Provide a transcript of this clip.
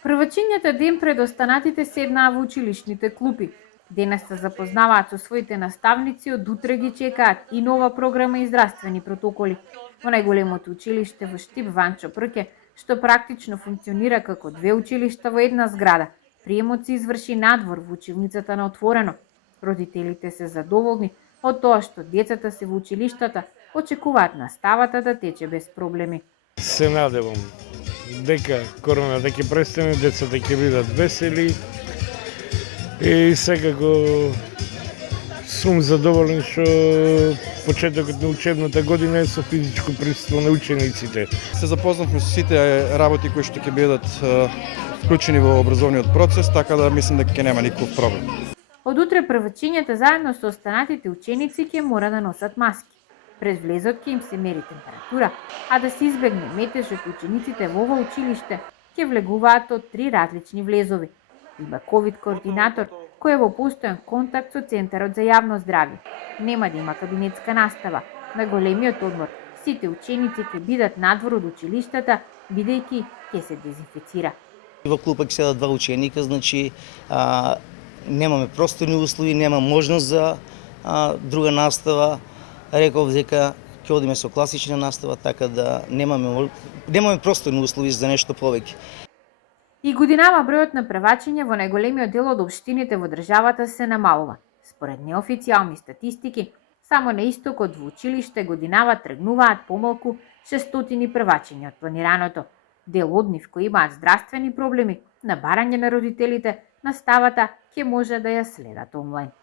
Првачињата ден пред останатите седнаа во училишните клупи. Денес се запознаваат со своите наставници, од утре ги чекаат и нова програма и здравствени протоколи. Во најголемото училиште во Штип Ванчо Прке, што практично функционира како две училишта во една зграда, приемот се изврши надвор во училницата на отворено. Родителите се задоволни од тоа што децата се во училиштата очекуваат наставата да тече без проблеми. Се надевам дека корона ќе престане, децата ќе бидат весели и секако сум задоволен што почетокот на учебната година е со физичко присуство на учениците. Се запознавме со сите работи кои што ќе бидат вклучени во образовниот процес, така да мислам дека ќе нема никаков проблем. Од утре првачињата заедно со останатите ученици ќе мора да носат маски. Пред влезот ќе им се мери температура, а да се избегне метежот, учениците во ова училиште ќе влегуваат од 3 различни влезови. Има ковид координатор кој е во постојан контакт со Центарот за јавно здравје. Нема да има кабинетска настава. На големиот одмор сите ученици ќе бидат надвор од училиштата, бидејќи ќе се дезинфицира. Во клупа ќе седат 2 ученика, значи немаме просторни услови, нема можност за друга настава. Реков дека ќе одиме со класична настава, така да немаме просторни услови за нешто повеќе. И годинава бројот на превачења во најголемиот дел од општините во државата се намалува. Според неофицијални статистики, само на истокот во училиште годинава тргнуваат помалку 600 превачења од планираното. Дел од нив кои имаат здравствени проблеми, на барање на родителите, наставата ќе може да ја следат онлайн.